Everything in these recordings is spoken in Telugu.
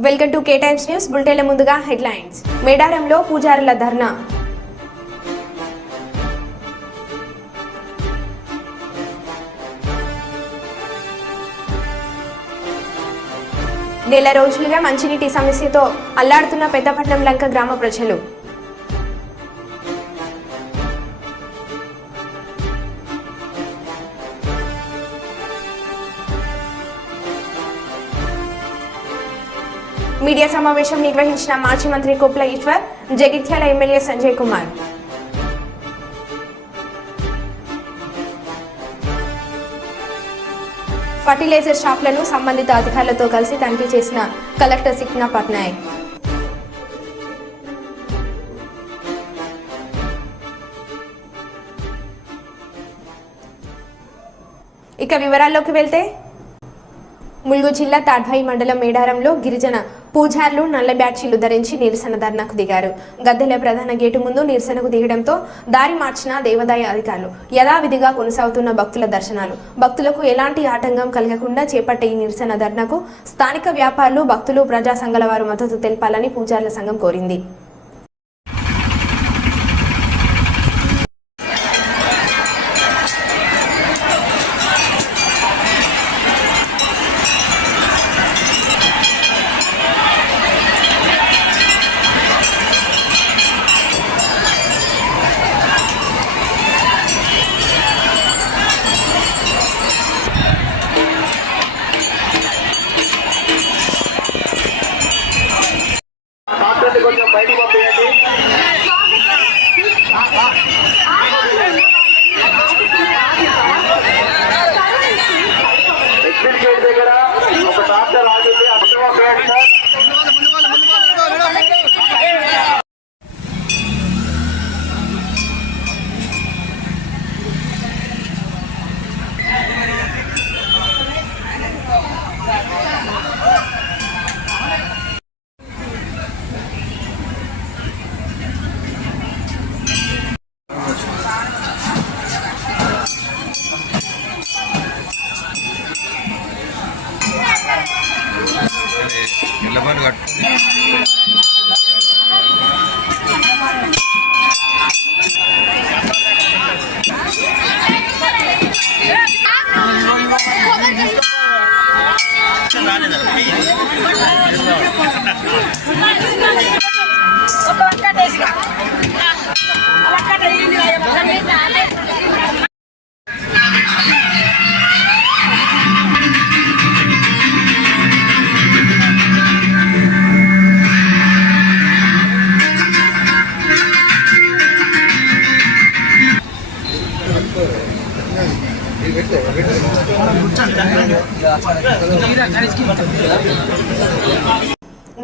Welcome to K Times news బులెటిన్ల ముందుగా హెడ్లైన్స్. మేడారంలో పూజారుల ధర్నా. నెల రోజులుగా మంచినీటి సమస్యతో అల్లాడుతున్న పెద్దపట్నం లంక గ్రామ ప్రజలు. మీడియా సమావేశం నిర్వహించిన మాజీ మంత్రి కొప్పుల ఈశ్వర్, జగిత్యాల ఎమ్మెల్యే సంజయ్ కుమార్. ఫర్టిలైజర్ షాప్లను సంబంధిత అధికారులతో కలిసి తనిఖీ చేసిన కలెక్టర్ సిక్నా పట్నాయక్. ఇక వివరాల్లోకి వెళ్తే, ములుగు జిల్లా తాడ్వాయి మండలం మేడారంలో గిరిజన పూజార్లు నల్ల బ్యాడ్జీలు ధరించి నిరసన ధర్నాకు దిగారు. గద్దెల ప్రధాన గేటు ముందు నిరసనకు దిగడంతో దారి మార్చిన దేవాదాయ అధికారులు. యథావిధిగా కొనసాగుతున్న భక్తుల దర్శనాలు. భక్తులకు ఎలాంటి ఆటంకం కలగకుండా చేపట్టే ఈ నిరసన ధర్నాకు స్థానిక వ్యాపారులు, భక్తులు, ప్రజా సంఘాల వారు మద్దతు తెలపాలని పూజార్ల సంఘం కోరింది. కొంచెం బయటకు పంపించండి. ఎగ్జిట్ గేట్ దగ్గర ఒక ట్రాక్టర్ ఆగింది, అక్కడ పంపించండి sir.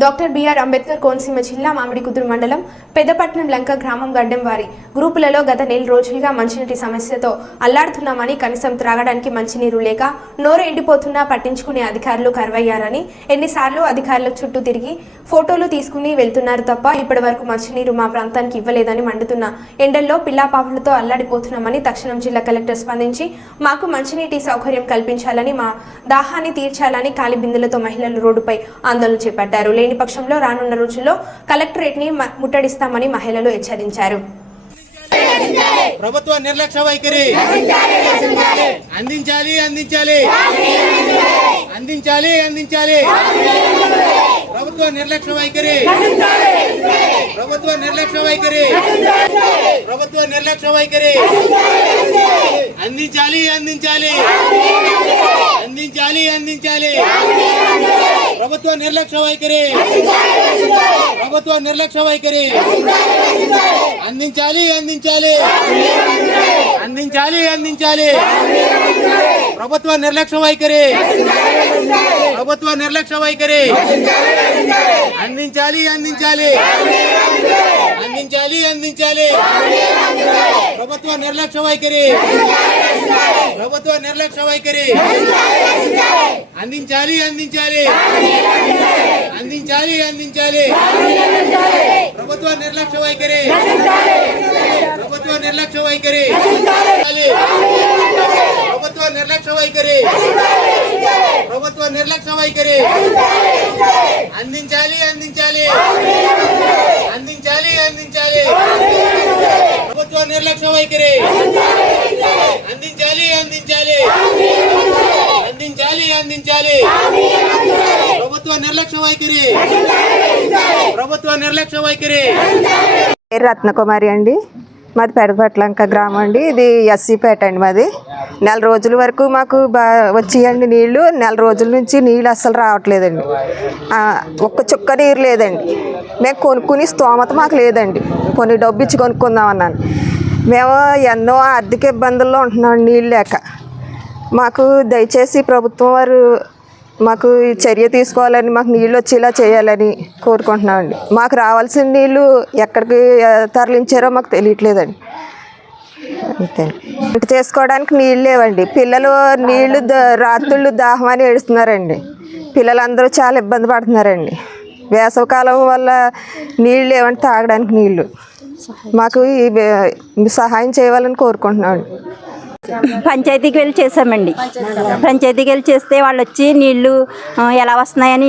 Doctor BR Ambedkar Konaseema జిల్లా మామిడికుదురు మండలం పెద్దపట్నం లంక గ్రామం గడ్డం వారి గ్రూపులలో గత నెల రోజులుగా మంచినీటి సమస్యతో అల్లాడుతున్నామని, కనీసం త్రాగడానికి మంచినీరు లేక నోరు ఎండిపోతున్నా పట్టించుకునే అధికారులు కరువయ్యారని, ఎన్నిసార్లు అధికారుల చుట్టూ తిరిగి ఫోటోలు తీసుకుని వెళ్తున్నారు తప్ప ఇప్పటి వరకు మంచినీరు మా ప్రాంతానికి ఇవ్వలేదని మండుతున్న ఎండల్లో పిల్లాపాపులతో అల్లాడిపోతున్నామని తక్షణం జిల్లా కలెక్టర్ స్పందించి మాకు మంచినీటి సౌకర్యం కల్పించాలని, మా దాహాన్ని తీర్చాలని ఖాళీ బిందెలతో మహిళలు రోడ్డుపై ఆందోళన చేపట్టారు. లేని పక్షంలో రానున్న రోజుల్లో కలెక్టరేట్ ని ముట్టడిస్తామని మహిళలు హెచ్చరించారు. ప్రభుత్వ నిర్లక్ష్య వైఖరి అందించాలి అందించాలి అందించాలి అందించాలి ప్రభుత్వ నిర్లక్ష్య వైఖరి ప్రభుత్వ నిర్లక్ష్య వైఖరి ప్రభుత్వ నిర్లక్ష్య వైఖరి అందించాలి అందించాలి అందించాలి అందించాలి ప్రభుత్వ నిర్లక్ష్య వైఖరి ప్రభుత్వ నిర్లక్ష్య వైఖరి అందించాలి అందించాలి అందించాలి అందించాలి ప్రభుత్వ నిర్లక్ష్య వైఖరి ప్రభుత్వ నిర్లక్ష్య వైఖరి అందించాలి అందించాలి అందించాలి అందించాలి ప్రభుత్వ నిర్లక్ష్య వైఖరి ప్రభుత్వ నిర్లక్ష్య వైఖరి అందించాలి అందించాలి అందించాలి అందించాలి ప్రభుత్వ నిర్లక్ష్య వైఖరి ప్రభుత్వ నిర్లక్ష్య వైఖరి ప్రభుత్వ నిర్లక్ష్య వైఖరి ప్రభుత్వ నిర్లక్ష్య వైఖరి అందించాలి అందించాలి అందించాలి అందించాలి ప్రభుత్వ నిర్లక్ష్య వైఖరి అందించాలి అందించాలి అందించాలి అందించాలి ప్రభుత్వ నిర్లక్ష్య వైఖరి ప్రభుత్వ నిర్లక్ష్య వైఖరి. పేరు రత్నకుమారి అండి. మాది పెదపట్లంక గ్రామం అండి. ఇది ఎస్సీపేట అండి మాది. నెల రోజుల వరకు మాకు వచ్చేయండి నీళ్లు. నెల రోజుల నుంచి నీళ్ళు అస్సలు రావట్లేదండి. ఒక్క చుక్క నీరు లేదండి. మేము కొనుక్కుని స్తోమత మాకు లేదండి. కొన్ని డబ్బు ఇచ్చి కొనుక్కుందాం అన్నాను. మేము ఎన్నో ఆర్థిక ఇబ్బందుల్లో ఉంటున్నాం నీళ్ళు లేక. మాకు దయచేసి ప్రభుత్వం వారు మాకు చర్య తీసుకోవాలని, మాకు నీళ్ళు వచ్చేలా చేయాలని కోరుకుంటున్నామండి. మాకు రావాల్సిన నీళ్ళు ఎక్కడికి తరలించారో మాకు తెలియట్లేదండి. అంతే. వంట చేసుకోవడానికి నీళ్ళు లేవండి. పిల్లలు నీళ్లు రాత్రుళ్ళు దాహం అని ఏడుస్తున్నారండి. పిల్లలందరూ చాలా ఇబ్బంది పడుతున్నారండి. వేసవికాలం వల్ల నీళ్ళు లేవండి, తాగడానికి నీళ్ళు. మాకు సహాయం చేయాలని కోరుకుంటున్నామండి. పంచాయతీకి వెళ్ళి చేసామండి. పంచాయతీకి వెళ్ళి చేస్తే వాళ్ళు వచ్చి నీళ్లు ఎలా వస్తున్నాయని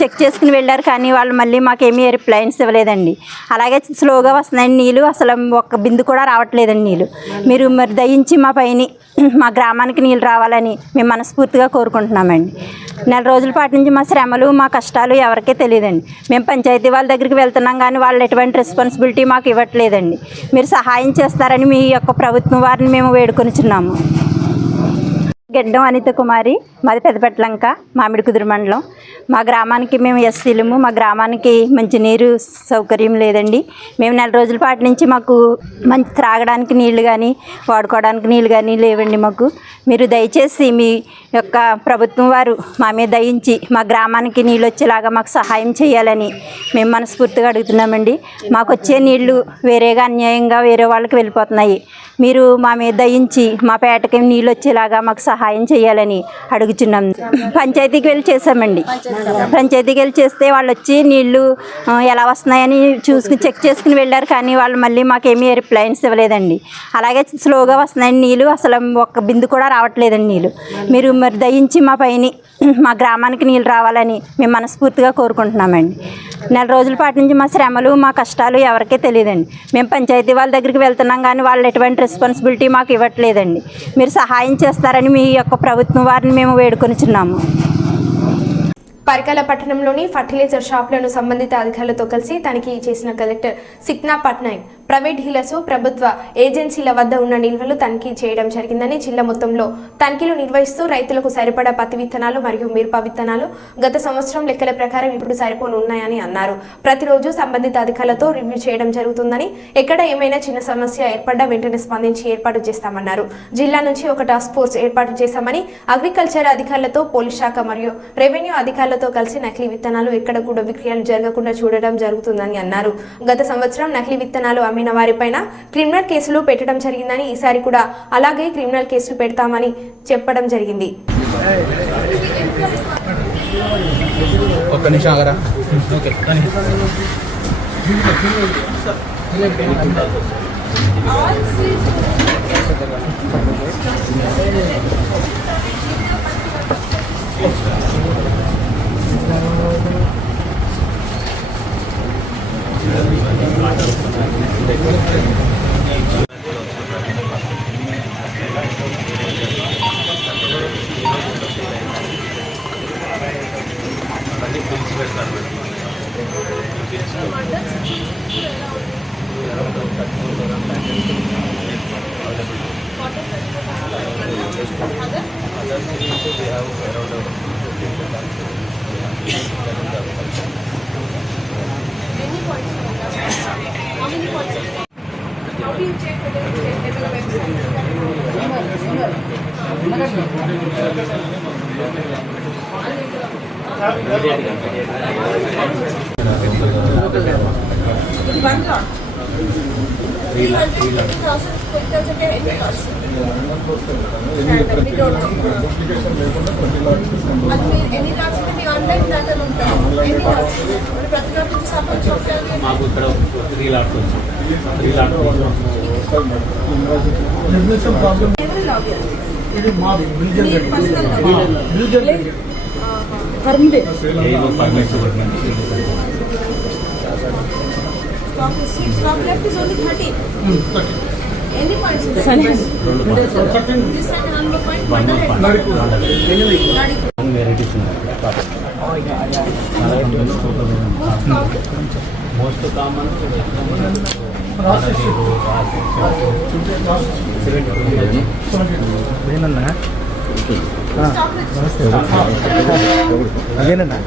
చెక్ చేసుకుని వెళ్ళారు. కానీ వాళ్ళు మళ్ళీ మాకేమీ రిప్లైన్స్ ఇవ్వలేదండి. అలాగే స్లోగా వస్తున్నాయండి నీళ్ళు. అసలు ఒక్క బిందు కూడా రావట్లేదండి నీళ్ళు. మీరు మరి దయించి మా పైన మా గ్రామానికి నీళ్ళు రావాలని మేము మనస్ఫూర్తిగా కోరుకుంటున్నామండి. నెల రోజుల పాటు నుంచి మా శ్రమలు, మా కష్టాలు ఎవరికీ తెలియదండి. మేము పంచాయతీ వాళ్ళ దగ్గరికి వెళ్తున్నాం కానీ వాళ్ళు ఎటువంటి రెస్పాన్సిబిలిటీ మాకు ఇవ్వట్లేదండి. మీరు సహాయం చేస్తారని మీ యొక్క ప్రభుత్వం వారిని మేము వేడుకొనిచున్నాము. గెడ్డం అనిత కుమారి, మాది పెదపట్లంక, మామిడి కుదురు మండలం. మా గ్రామానికి మేము ఎస్సీలము. మా గ్రామానికి మంచినీరు సౌకర్యం లేదండి. మేము నెల రోజుల పాటు నుంచి మాకు మంచి త్రాగడానికి నీళ్లు కానీ వాడుకోవడానికి నీళ్ళు కానీ లేవండి మాకు. మీరు దయచేసి మీ యొక్క ప్రభుత్వం వారు మా మీద దయించి మా గ్రామానికి నీళ్ళు వచ్చేలాగా మాకు సహాయం చేయాలని మేము మనస్ఫూర్తిగా అడుగుతున్నామండి. మాకు వచ్చే నీళ్లు వేరేగా అన్యాయంగా వేరే వాళ్ళకి వెళ్ళిపోతున్నాయి. మీరు మా మీద దయించి మా పేటకి నీళ్ళు వచ్చేలాగా మాకు సహాయం చేయాలని అడుగుతున్నాం. పంచాయతీకి వెళ్ళి చేసామండి. పంచాయతీకి వెళ్ళి చేస్తే వాళ్ళు వచ్చి నీళ్లు ఎలా వస్తున్నాయని చెక్ చేసుకుని వెళ్ళారు. కానీ వాళ్ళు మళ్ళీ మాకేమీ రిప్లైన్స్ ఇవ్వలేదండి. అలాగే స్లోగా వస్తున్నాయండి నీళ్ళు. అసలు ఒక్క బిందు కూడా రావట్లేదండి నీళ్ళు. మీరు మరి దయించి మా పైన మా గ్రామానికి నీళ్ళు రావాలని మేము మనస్ఫూర్తిగా కోరుకుంటున్నామండి. నెల రోజుల పాటు నుంచి మా శ్రమలు, మా కష్టాలు ఎవరికీ తెలియదండి. మేము పంచాయతీ వాళ్ళ దగ్గరికి వెళ్తున్నాం కానీ వాళ్ళు ఎటువంటి రెస్పాన్సిబిలిటీ మాకు ఇవ్వట్లేదండి. మీరు సహాయం చేస్తారని మీ యొక్క ప్రభుత్వం వారిని మేము వేడుకొనిచున్నాము. పరికల పట్టణంలోని ఫర్టిలైజర్ షాపులను సంబంధిత అధికారులతో కలిసి తనిఖీ చేసిన కలెక్టర్ సిక్నా పట్నాయక్ ప్రైవేట్ డీలర్స్, ప్రభుత్వ ఏజెన్సీల వద్ద ఉన్న నిల్వలు తనిఖీ చేయడం జరిగిందని, జిల్లా మొత్తంలో తనిఖీలు నిర్వహిస్తూ రైతులకు సరిపడా పత్తి విత్తనాలు మరియు మిరప విత్తనాలు గత సంవత్సరం లెక్కల ప్రకారం ఇప్పుడు సరిపోను ఉన్నాయని అన్నారు. ప్రతిరోజు సంబంధిత అధికారులతో రివ్యూ చేయడం జరుగుతుందని, ఎక్కడ ఏమైనా చిన్న సమస్య ఏర్పడ్డా వెంటనే స్పందించి ఏర్పాటు చేస్తామన్నారు. జిల్లా నుంచి ఒక టాస్క్ ఫోర్స్ ఏర్పాటు చేశామని, అగ్రికల్చర్ అధికారులతో, పోలీస్ శాఖ మరియు రెవెన్యూ అధికారులతో కలిసి నకిలీ విత్తనాలు ఎక్కడ కూడా విక్రయాలు జరగకుండా చూడడం జరుగుతుందని అన్నారు. గత సంవత్సరం నకిలీ విత్తనాలు అమ్మిన వారిపైన క్రిమినల్ కేసులు పెట్టడం జరిగిందని, ఈసారి కూడా అలాగే క్రిమినల్ కేసులు పెడతామని చెప్పడం జరిగింది. ఎన్ని లాట్స్ ఆన్లైన్ డేటా ఉంటాయి. ప్రతి మాకు ఇక్కడ 3 లాట్స్ వచ్చాయి. 3 లాట్స్ ఇది మా బిల్జన్ Stock left is only 30. 30. Any points? This and one point. Most common అదేనన్నా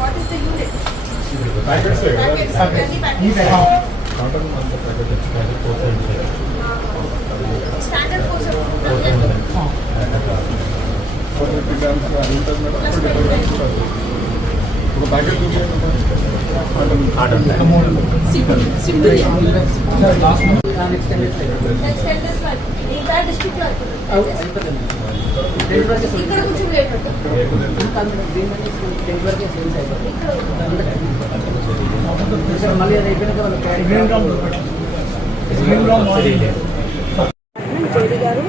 What is the unit? Packets. Standard force of ఇక్కడ కొంచెం రేట్ జేడీ గారు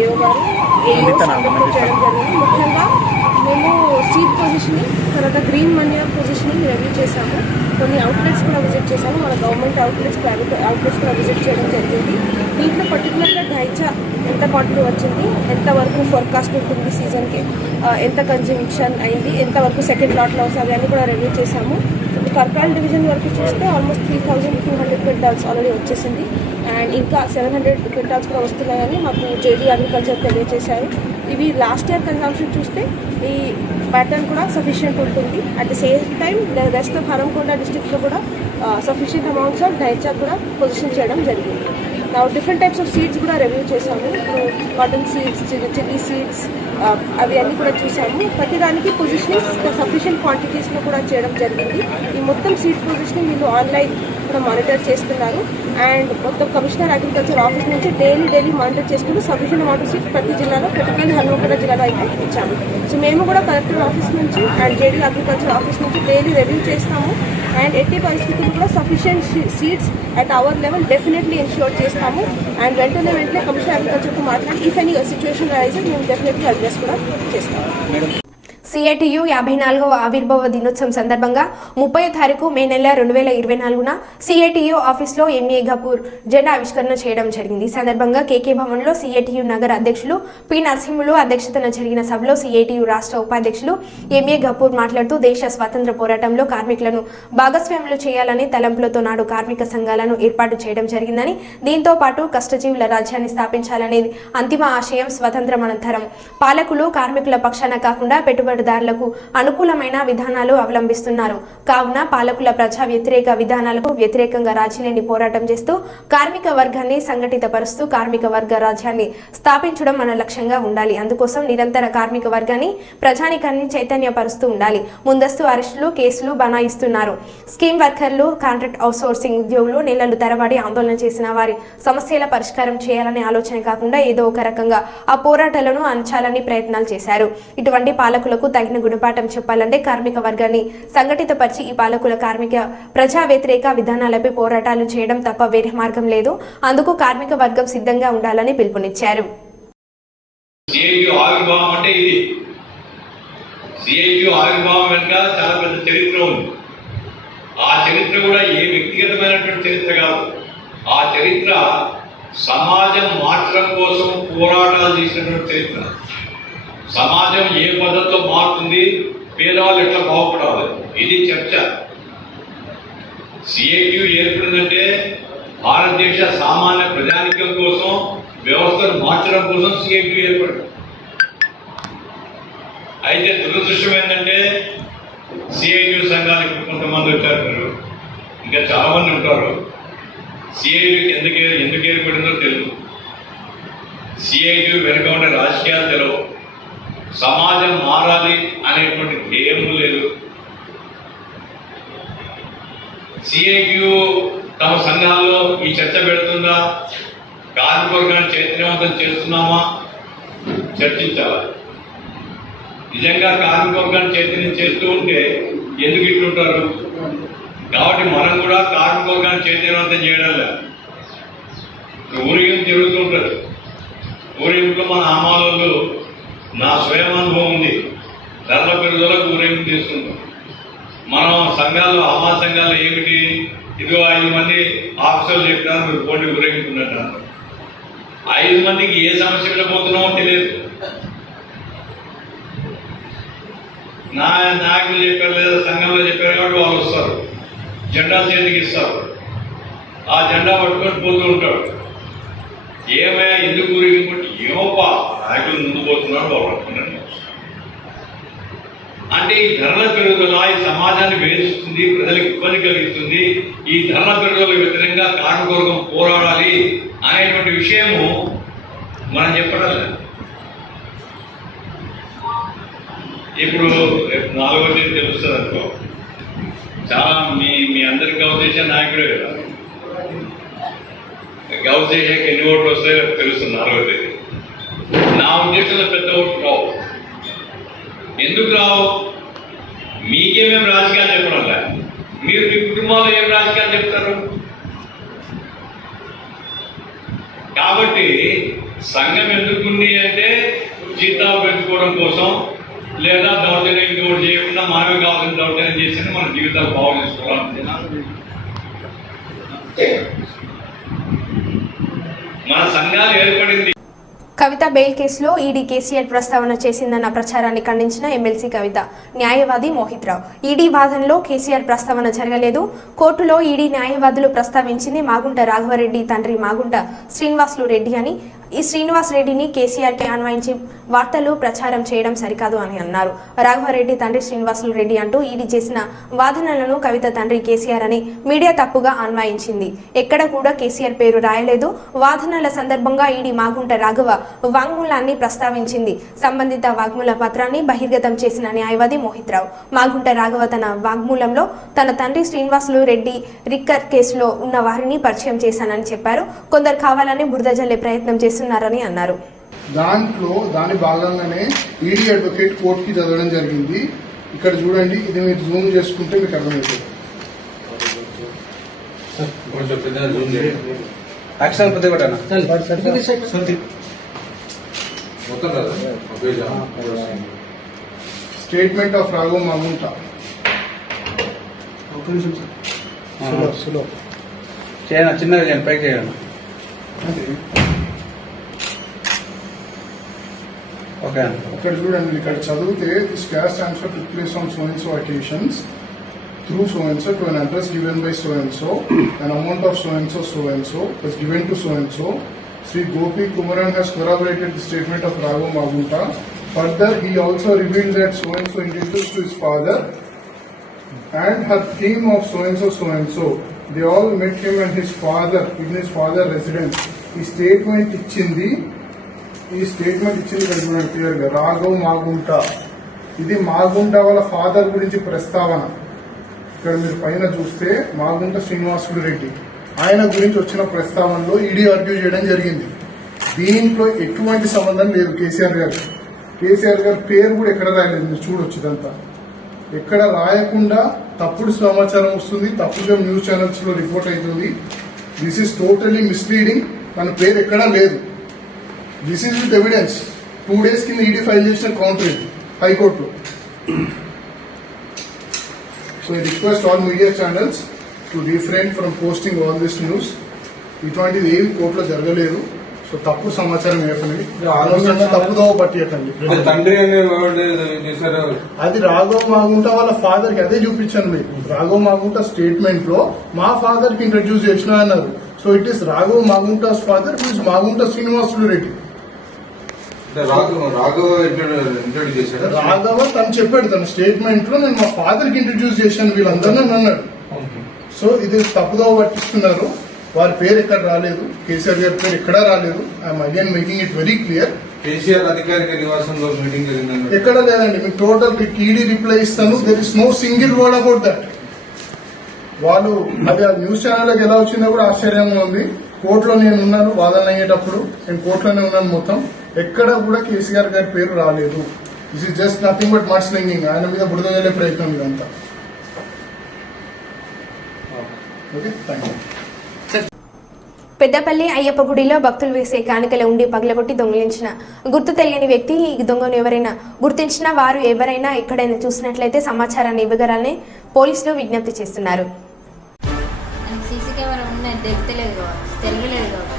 ఏఓ గారు చేయడం జరిగింది. ముఖ్యంగా మేము సీట్ పొజిషనింగ్, తర్వాత గ్రీన్ మనియా పొజిషనింగ్ రివ్యూ చేశాము. కొన్ని అవుట్లెట్స్ కూడా విజిట్ చేశాము. మన గవర్నమెంట్ అవుట్లెట్స్, ప్రైవేట్ అవుట్లెట్స్ కూడా విజిట్ చేయడం జరిగింది. దీంట్లో పర్టికులర్గా ఢైచా ఎంత క్వాంటిటీ వచ్చింది, ఎంతవరకు ఫోర్కాస్ట్ ఉంటుంది సీజన్కి, ఎంత కన్జ్యూమ్షన్ అయింది, ఎంతవరకు సెకండ్ లాట్లో వస్తుంది అని కూడా రివ్యూ చేశాము. కర్కాల్ డివిజన్ వరకు చూస్తే ఆల్మోస్ట్ 3200 క్వింటాల్స్ ఆల్రెడీ వచ్చేసింది. అండ్ ఇంకా 700 క్వింటాల్స్ కూడా వస్తున్నాయని మాకు జేడీ అగ్రికల్చర్ తెలియజేశారు. ఇవి లాస్ట్ ఇయర్ కన్జంప్షన్ చూస్తే ఈ ప్యాటర్న్ కూడా సఫిషియెంట్ ఉంటుంది. At the same time rest of Haramkonda డిస్ట్రిక్ట్లో కూడా సఫిషియెంట్ అమౌంట్స్ ఆఫ్ డైచా కూడా పొజిషన్ చేయడం జరిగింది. నా డిఫరెంట్ టైప్స్ ఆఫ్ సీడ్స్ కూడా రివ్యూ చేశాము. ఇప్పుడు కాటన్ సీడ్స్, చిల్లీ సీడ్స్, అవి అన్నీ కూడా చూసాము. ప్రతిదానికి పొజిషనింగ్ సఫిషియెంట్ క్వాంటిటీస్లో కూడా చేయడం జరిగింది. ఈ మొత్తం సీడ్ పొజిషనింగ్ వీళ్ళు ఆన్లైన్ కూడా మానిటర్ చేస్తున్నారు. అండ్ మొత్తం కమిషనర్ అగ్రికల్చర్ ఆఫీస్ నుంచి డైలీ మానిటర్ చేసుకుంటూ సఫిషియెంట్ అమౌంట్ ఆఫ్ సీడ్స్ ప్రతి జిల్లాలో, పర్టికులర్లీ హన్మకొండ జిల్లాలో అయితే ఇచ్చాము. సో మేము కూడా కలెక్టర్ ఆఫీస్ నుంచి అండ్ జేడీ అగ్రికల్చర్ ఆఫీస్ నుంచి డైలీ రివ్యూ చేస్తాము. అండ్ ఎట్టి పరిస్థితులు కూడా sufficient seeds at our level definitely ensure చేస్తాము. అండ్ వెంటనే కమిషనర్ అగ్రికల్చర్తో మాట్లాడి ఇఫ్ ఎనీ సిచ్యువేషన్ రైజ్ మేము డెఫినెట్లీ అడ్రస్ కూడా చేస్తాము. సిఐటియు 54వ ఆవిర్భావ దినోత్సవం సందర్భంగా 30వ తారీఖు మే నెల 2024న సిఐటియు ఆఫీస్లో ఎంఏ గపూర్ జెండా ఆవిష్కరణ చేయడం జరిగింది. ఈ సందర్భంగా కేకే భవన్లో సిఐటియు నగర అధ్యక్షులు పి నరసింహులు అధ్యక్షతన జరిగిన సభలో సిఐటియు రాష్ట్ర ఉపాధ్యక్షులు ఎంఏ గపూర్ మాట్లాడుతూ దేశ స్వాతంత్ర పోరాటంలో కార్మికులను భాగస్వాములు చేయాలని తలంపులతో నాడు కార్మిక సంఘాలను ఏర్పాటు చేయడం జరిగిందని, దీంతో పాటు కష్టజీవుల రాజ్యాన్ని స్థాపించాలనేది అంతిమ ఆశయం. స్వతంత్రం అనంతరం పాలకులు కార్మికుల పక్షాన కాకుండా పెట్టుబడిదారులకు అనుకూలమైన విధానాలు అవలంబిస్తున్నారు. కావున పాలకుల ప్రజా వ్యతిరేక విధానాలకు వ్యతిరేకంగా రాజీలేని పోరాటం చేస్తూ కార్మిక వర్గాన్ని సంఘటితపరుస్తూ కార్మిక వర్గ రాజ్యాన్ని స్థాపించడం మన లక్ష్యంగా ఉండాలి. అందుకోసం నిరంతర కార్మిక వర్గాన్ని ప్రజానికాన్ని చైతన్యపరుస్తూ ఉండాలి. ముందస్తు అరెస్టులు, కేసులు బనాయిస్తున్నారు. స్కీమ్ వర్కర్లు, కాంట్రాక్ట్ అవుట్సోర్సింగ్ ఉద్యోగులు నెలలు తరబడి ఆందోళన చేసిన వారి సమస్యల పరిష్కారం చేయాలనే ఆలోచన కాకుండా ఏదో ఒక రకంగా ఆ పోరాటాలను అణచాలని ప్రయత్నాలు చేశారు. ఇటువంటి పాలకులకు తగిన గుణపాఠం చెప్పాలంటే కార్మిక వర్గాన్ని సంఘటితపరిచి ఈ పాలకుల కార్మిక ప్రజా వ్యతిరేక విధానాలపై పోరాటాలు చేయడం తప్ప వేరే మార్గం లేదు. అందుకు కార్మిక వర్గం సిద్ధంగా ఉండాలని పిలుపునిచ్చారు. సిఐటియు ఆవిర్భావం అంటే ఇది. సిఐటియు ఆవిర్భావం వెనుక చాలా పెద్ద చరిత్ర ఉంది. ఆ చరిత్ర కూడా ఏ వ్యక్తిగతమైనటువంటి చరిత్ర కాదు. ఆ చరిత్ర సమాజం మార్చడం కోసం పోరాటాలు చేసినటువంటి చరిత్ర. సమాజం ఏ పద్ధతిలో మారుతుంది, పేదవాళ్ళు ఎట్లా బాగుపడాలి, ఇది చర్చ. సిఐటియు ఏర్పడిందంటే భారతదేశ సామాన్య ప్రజానికం కోసం, వ్యవస్థను మార్చడం కోసం సిఐటియు ఏర్పడింది. అయితే దురదృష్టం ఏంటంటే సిఐటియు సంఘాలకు కొంతమంది వచ్చారు, మీరు ఇంకా చాలా మంది ఉంటారు. సిఐటియుకి ఎందుకు ఏర్పడిందో తెలియదు. సిఐటియు వెనుక ఉండే రాజకీయాలు తెలియవు. సమాజం మారాలి అనేటువంటి ధ్యేయం లేదు. సిఐటియు తమ సంఘాల్లో ఈ చర్చ పెడుతుందా, కార్మిక వర్గాన్ని చైతన్యవంతం చేస్తున్నామా, చర్చించాలి. నిజంగా కార్మిక వర్గాన్ని చైతన్యం చేస్తూ ఉంటే ఎందుకు ఇట్లుంటారు? కాబట్టి మనం కూడా కార్మిక వర్గాన్ని చైతన్యవంతం చేయడం లేదు. ఊరేగింపు తిరుగుతూ ఉంటారు. ఊరేగింపులో మన అమ్మాళ్ళు నా స్వయం అనుభవం ఉంది. ధరల పెరుగుదలకు ఊరేగింపు చేస్తుంటాం. మనం సంఘాల్లో అమ్మా సంఘాల్లో ఏమిటి, ఇదిగో 5 మంది ఆఫీసర్లు చెప్తారు మీరు పోటీ ఊరేగింపున్నట్టు. 5 మందికి ఏ సమస్య మీద పోతున్నామో తెలియదు. నాయకులు చెప్పారు లేదా సంఘంలో చెప్పారు కాబట్టి వాళ్ళు వస్తారు, జెండా చేతికి ఇస్తారు, ఆ జెండా పట్టుకొని పోతూ ఉంటాడు. ఏమయ్యా ఎందుకు ఊరేగింపు? ఏమోపా నాయకులు ముందు పోతున్నారు బాగుంటున్నాడు. అంటే ఈ ధరల పెరుగుదల ఈ సమాజాన్ని వేధిస్తుంది, ప్రజలకు ఇబ్బంది కలిగిస్తుంది. ఈ ధరల పెరుగుదల వ్యతిరేకంగా కార్మిక వర్గం పోరాడాలి అనేటువంటి విషయము మనం చెప్పడం లేదు. ఇప్పుడు 4వ తేదీ తెలుస్తుంది అనుకో, చాలా మీ అందరికి గౌరవ చేసే నాయకుడే కదా. గౌరవ చేసాక ఎన్ని ఓట్లు వస్తాయో తెలుస్తుంది 4వ తేదీ. నా ఉద్దేశంలో పెద్ద ఓట్లు రావు. ఎందుకు రావు? మీకేమేమి రాజకీయాలు చెప్పడం లే, మీరు మీ కుటుంబాల్లో ఏం రాజకీయాలు చెప్తారు? కాబట్టి సంఘం ఎందుకుంది అంటే జీతాలు పెంచుకోవడం కోసం, లేదా దౌర్జన్యం ఇంకోటి చేయకుండా మనమే కావాల్సిన దౌర్జన్యం చేసి మన జీవితాలు బాగు చేసుకోవాలనుకుంటున్నాం. మన సంఘాలు ఏర్పడింది. కవిత బెయిల్ కేసులో ఈడీ కేసీఆర్ ప్రస్తావన చేసిందన్న ప్రచారాన్ని ఖండించిన ఎమ్మెల్సీ కవిత న్యాయవాది మోహిత్ రావు ఈడీ వాదనలో కేసీఆర్ ప్రస్తావన జరగలేదు. కోర్టులో ఈడీ న్యాయవాదులు ప్రస్తావించింది మాగుంట రాఘవరెడ్డి తండ్రి మాగుంట శ్రీనివాసులు రెడ్డి అని. ఈ శ్రీనివాస్ రెడ్డిని కేసీఆర్కి అన్వయించి వార్తలు ప్రచారం చేయడం సరికాదు అని అన్నారు. రాఘవరెడ్డి తండ్రి శ్రీనివాసులు రెడ్డి అంటూ ఈడీ చేసిన వాదనలను కవిత తండ్రి కేసీఆర్ అని మీడియా తప్పుగా అన్వయించింది. ఎక్కడ కూడా కేసీఆర్ పేరు రాయలేదు. వాదనల సందర్భంగా ఈడీ మాగుంట రాఘవ వాంగ్మూలాన్ని ప్రస్తావించింది. సంబంధిత వాగ్మూల పత్రాన్ని బహిర్గతం చేసిన న్యాయవాది మోహిత్ రావు మాగుంట రాఘవ తన వాగ్మూలంలో తన తండ్రి శ్రీనివాసులు రెడ్డి రిక్కర్ కేసులో ఉన్న వారిని పరిచయం చేశానని చెప్పారు. కొందరు కావాలని బురద జల్లే ప్రయత్నం చేస్తున్నారని అన్నారు. దాని భాగంగానే ఈడీ అడ్వకేట్ కోర్టుకి చదవడం జరిగింది. ఇక్కడ చూడండి, ఇది మీరు జూమ్ చేసుకుంటే మీకు అర్థమవుతుంది. Statement of Raghav Magunta. చిన్నగా పైకి చేయండి. ఇక్కడ చూడండి, ఇక్కడ చదివితే this cash transfer took place on so and so occasions through so and so to an address given by so and so, an amount of so and so was given to so and so. Sri Gopi Kumaran has corroborated the statement of Raghu Magunta. Further, he also revealed that so and so introduced to his father and her team of so and so. They all met him and his father in his father residence. ఈ స్టేట్మెంట్ ఇచ్చింది క్లియర్ గా రాఘవ్ మాగుంట. ఇది మాగుంట వాళ్ళ ఫాదర్ గురించి ప్రస్తావన. ఇక్కడ మీరు పైన చూస్తే మాగుంట శ్రీనివాసులు రెడ్డి ఆయన గురించి వచ్చిన ప్రస్తావనలో ఈడీ ఆర్గ్యూ చేయడం జరిగింది. దీంట్లో ఎటువంటి సంబంధం లేదు కేసీఆర్ గారి పేరు కూడా ఎక్కడ రాయలేదు. మీరు చూడొచ్చు, ఇదంతా ఎక్కడ రాయకుండా తప్పుడు సమాచారం వస్తుంది, తప్పుగా న్యూస్ ఛానల్స్ లో రిపోర్ట్ అవుతుంది. This is totally misleading. మన పేరు ఎక్కడా లేదు. This is with evidence. 2 days కింద ఈడీ ఫైల్ చేసిన కౌంటర్ ఇది హైకోర్టులో. So I request all media channels to refrain from posting all this news. ఇటువంటిది ఏమి కోర్టులో జరగలేదు. సో తప్పు సమాచారం ఇవ్వకండి, అనవసరంగా తప్పుదోవ పట్టియకండి. అది రాఘవ్ మాగుంట వాళ్ళ ఫాదర్ కి అదే చూపించాను మీకు. రాఘవ్ మాగుంట స్టేట్మెంట్ లో మా ఫాదర్ కి ఇంట్రడ్యూస్ చేసిన అన్నారు. So it is Raghav Magunta's father, who is Magunta Srinivasulu Reddy. Raghava తను చెప్పాడు తన స్టేట్మెంట్ లో, నేను మా ఫాదర్ కి ఇంట్రడ్యూస్ చేశాను వీళ్ళందరినీ అన్నాడు. సో ఇది తప్పుదోవ పట్టిస్తున్నారు. వారి పేరు ఎక్కడ రాలేదు, కేసీఆర్ గారి పేరు ఎక్కడా రాలేదు. I'm again making it very clear. KCR అధికారిక నివాసంలో మీటింగ్ జరిగింది ఎక్కడ లేదండి. మీకు టోటల్ ఈడీ రిప్లై ఇస్తాను. There is no single word about that. వాళ్ళు అది ఆ న్యూస్ ఛానల్కి ఎలా వచ్చిందో కూడా ఆశ్చర్యంగా ఉంది. కోర్టులో నేను ఉన్నాను, వాదనలు అయ్యేటప్పుడు నేను కోర్టులోనే ఉన్నాను. మొత్తం ఎక్కడ కూడా కేసీఆర్ గారి పేరు రాలేదు. This is just nothing but mud slinging. ఆయన మీద బురద వెళ్ళే ప్రయత్నం ఇదంతా. Okay, thank you. Peddapalli Ayyappa గుడిలో భక్తులు వేసే కానుకల ఉండి పగలగొట్టి దొంగిలించిన గుర్తు తెలియని వ్యక్తి ఈ దొంగను ఎవరైనా గుర్తించినా వారు ఎవరైనా ఎక్కడైనా చూసినట్లయితే సమాచారాన్ని ఇవ్వగలని పోలీసులు విజ్ఞప్తి చేస్తున్నారు. సీసీ కెమెరా ఉన్నది తెలియలేదు కావచ్చు, తెలియలేదు కావచ్చు.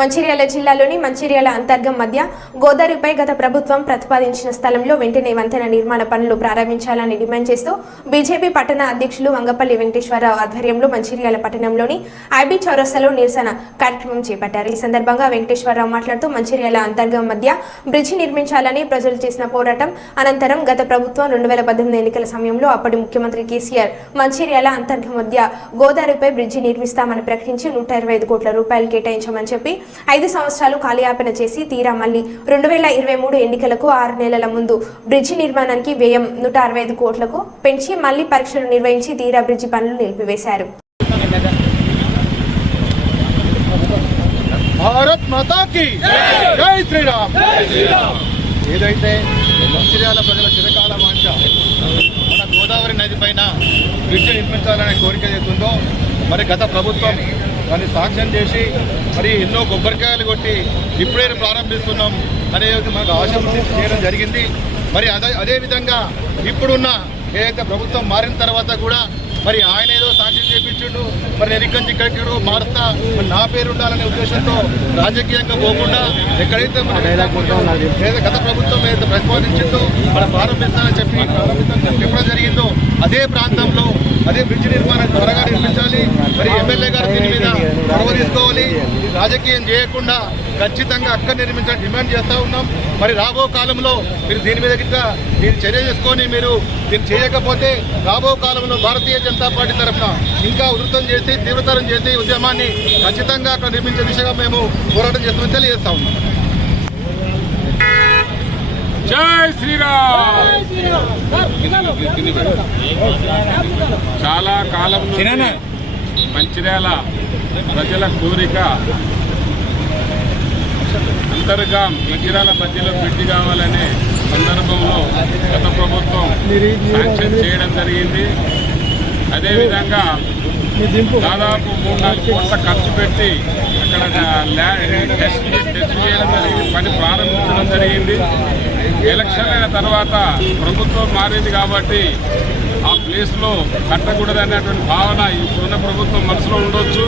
మంచిర్యాల జిల్లాలోని మంచిర్యాల అంతర్గం మధ్య గోదావరిపై గత ప్రభుత్వం ప్రతిపాదించిన స్థలంలో వెంటనే వంతెన నిర్మాణ పనులు ప్రారంభించాలని డిమాండ్ చేస్తూ బీజేపీ పట్టణ అధ్యక్షులు వంగపల్లి వెంకటేశ్వరరావు ఆధ్వర్యంలో మంచిర్యాల పట్టణంలోని ఐబీ చౌరస్తాలో నిరసన కార్యక్రమం చేపట్టారు. ఈ సందర్భంగా వెంకటేశ్వరరావు మాట్లాడుతూ మంచిర్యాల అంతర్గం మధ్య బ్రిడ్జి నిర్మించాలని ప్రజలు చేసిన పోరాటం అనంతరం గత ప్రభుత్వం 2018 ఎన్నికల సమయంలో అప్పటి ముఖ్యమంత్రి కేసీఆర్ మంచిర్యాల అంతర్గం మధ్య గోదావరిపై బ్రిడ్జి నిర్మిస్తామని ప్రకటించి 125 కోట్ల రూపాయలు కేటాయించామని చెప్పి 5 సంవత్సరాలు కాలయాపన చేసి తీరా మళ్లీ 2023 ఎన్నికలకు 6 నెలల ముందు బ్రిడ్జి నిర్మాణానికి వ్యయం 165 కోట్లకు పెంచి మళ్లీ పరీక్షలు నిర్వహించి తీరా బ్రిడ్జి పనులు నిలిపివేశారు. భారత్ మాతా కీ జై శ్రీరామ్. ఏదైతే మంచిర్యాల ప్రజల చిరకాల వాంఛ మన గోదావరి నది పైన బ్రిడ్జి నిర్మించాలనే కోరిక చేస్తుందో మరి గత ప్రభుత్వం దాన్ని సాక్ష్యం చేసి మరి ఎన్నో కొబ్బరికాయలు కొట్టి ఇప్పుడే ప్రారంభిస్తున్నాం అనేది మనకు ఆశ చేయడం జరిగింది. మరి అదేవిధంగా ఇప్పుడున్న ఏదైతే ప్రభుత్వం మారిన తర్వాత కూడా మరి ఆయన ఏదో సాక్ష్యం చేయించుండు, మరి నేను ఇక్కడి నుంచి ఇక్కడికి మారుస్తా, మరి నా పేరు ఉండాలనే ఉద్దేశంతో రాజకీయంగా పోకుండా ఎక్కడైతే గత ప్రభుత్వం ఏదైతే ప్రతిపాదించిందో మనం ప్రారంభిస్తానని చెప్పడం జరిగిందో అదే ప్రాంతంలో అదే బ్రిడ్జి నిర్మాణం త్వరగా నిర్మించాలి. మరి ఎమ్మెల్యే గారు దీని మీద చొరవ తీసుకోవాలి, రాజకీయం చేయకుండా ఖచ్చితంగా అక్కడ నిర్మించాలని డిమాండ్ చేస్తూ ఉన్నాం. మరి రాబో కాలంలో మీరు దీని మీద గిట్లా మీరు చర్య చేసుకొని మీరు దీన్ని చేయకపోతే రాబో కాలంలో భారతీయ జనతా పార్టీ తరఫున ఇంకా ఉధృతం చేసి తీవ్రతరం చేసి ఉద్యమాన్ని ఖచ్చితంగా అక్కడ నిర్మించే దిశగా మేము పోరాటం చేస్తామని తెలియజేస్తా ఉన్నాం. జై శ్రీరామ్. చాలా కాలం మంచిర్యాల ప్రజల కోరిక అంతర్గా మంచిర్యాల మధ్యలో పెట్టి కావాలనే సందర్భంలో గత ప్రభుత్వం శాంక్షన్ చేయడం జరిగింది. అదేవిధంగా దాదాపు 3-4 కోట్ల ఖర్చు పెట్టి అక్కడ టెస్ట్ చేయడం జరిగింది, పని ప్రారంభించడం జరిగింది. ఎలక్షన్ అయిన తర్వాత ప్రభుత్వం మారింది కాబట్టి ఆ ప్లేస్లో కట్టకూడదనేటువంటి భావన ఇప్పుడున్న ప్రభుత్వం మనసులో ఉండొచ్చు.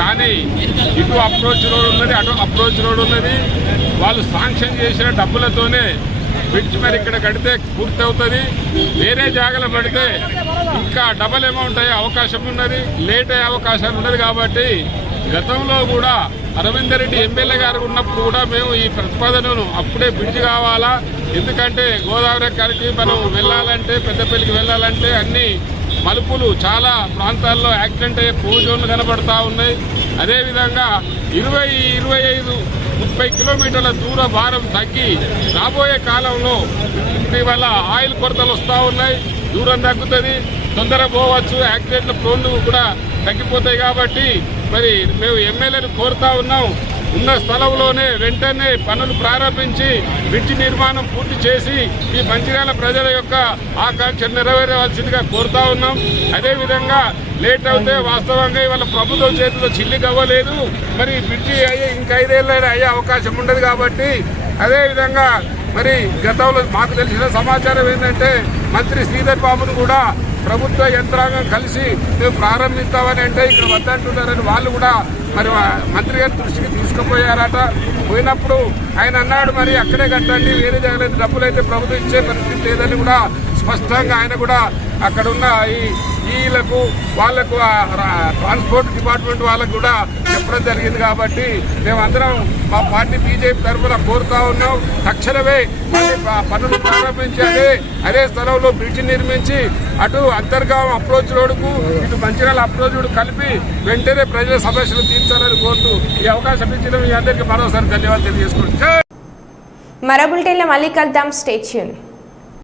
కానీ ఇటు అప్రోచ్ రోడ్ ఉన్నది, అటు అప్రోచ్ రోడ్ ఉన్నది. వాళ్ళు శాంక్షన్ చేసిన డబ్బులతోనే బ్రిడ్జ్ మరి ఇక్కడ కడితే పూర్తి అవుతుంది. వేరే జాగాలో పడితే ఇంకా డబల్ అమౌంట్ అయ్యే అవకాశం ఉన్నది, లేట్ అయ్యే అవకాశాలు ఉన్నది. కాబట్టి గతంలో కూడా అరవింద్ రెడ్డి ఎమ్మెల్యే గారు ఉన్నప్పుడు కూడా మేము ఈ ప్రతిపాదనను అప్పుడే బ్రిడ్జ్ కావాలా, ఎందుకంటే గోదావరి కరికి మనం వెళ్ళాలంటే పెద్దపల్లికి వెళ్ళాలంటే అన్ని మలుపులు చాలా ప్రాంతాల్లో యాక్సిడెంట్ అయ్యే జోన్లు కనబడతా ఉన్నాయి. అదేవిధంగా 20-25-30 కిలోమీటర్ల దూర భారం తగ్గి రాబోయే కాలంలో ఇటీవల ఆయిల్ కొరతలు వస్తూ ఉన్నాయి, దూరం తగ్గుతుంది, తొందరగా పోవచ్చు, యాక్సిడెంట్ల ప్రోన్లు కూడా తగ్గిపోతాయి. కాబట్టి మరి మేము ఎమ్మెల్యేని కోరుతా ఉన్నాం, ఉన్న స్థలంలోనే వెంటనే పనులు ప్రారంభించి బ్రిడ్జి నిర్మాణం పూర్తి చేసి ఈ మంచిర్యాల ప్రజల యొక్క ఆకాంక్ష నెరవేరవలసిందిగా కోరుతా ఉన్నాం. అదేవిధంగా లేట్ అవుతే వాస్తవంగా ఇవాళ ప్రభుత్వం చేతిలో చిల్లికి అవ్వలేదు, మరి బ్రిడ్జి అయ్యే ఇంకా 5 ఏళ్ళు అయ్యే అవకాశం ఉండదు. కాబట్టి అదేవిధంగా మరి గతంలో మాకు తెలిసిన సమాచారం ఏంటంటే మంత్రి శ్రీధర్ బాబును కూడా ప్రభుత్వ యంత్రాంగం కలిసి మేము ప్రారంభిస్తామని అంటే ఇక్కడ వద్దంటున్నారని వాళ్ళు కూడా మరి మంత్రి గారి దృష్టికి తీసుకుపోయారట. పోయినప్పుడు ఆయన అన్నాడు మరి అక్కడే కట్టండి, వేరే జాగ్రత్త డబ్బులు అయితే ప్రభుత్వం ఇచ్చే పరిస్థితి లేదని కూడా స్పష్టంగా ఆయన కూడా అక్కడ ఉన్న ఈలకు వాళ్లకు ట్రాన్స్పోర్ట్ డిపార్ట్మెంట్ వాళ్ళకు కూడా చెప్పడం జరిగింది. కాబట్టి మేమందరం మా పార్టీ బీజేపీ తరఫున కోరుతా ఉన్నాం, తక్షణమే మళ్ళీ పనులు ప్రారంభించాలి, అదే స్థలంలో బ్రిడ్జ్ నిర్మించి అటు అంతర్గాం అప్రోచ్ రోడ్డుకు ఇటు మంచిర్యాల అప్రోచ్ రోడ్డు కలిపి వెంటనే ప్రజల సమస్యలు తీర్చాలని కోరుతూ ఈ అవకాశం ఇచ్చిన మీ అందరికీ మరోసారి ధన్యవాదాలు తెలియజేసుకుంటున్నాను. మరో బులెటిన్లో మళ్ళీ కలుద్దాం. Stay tune.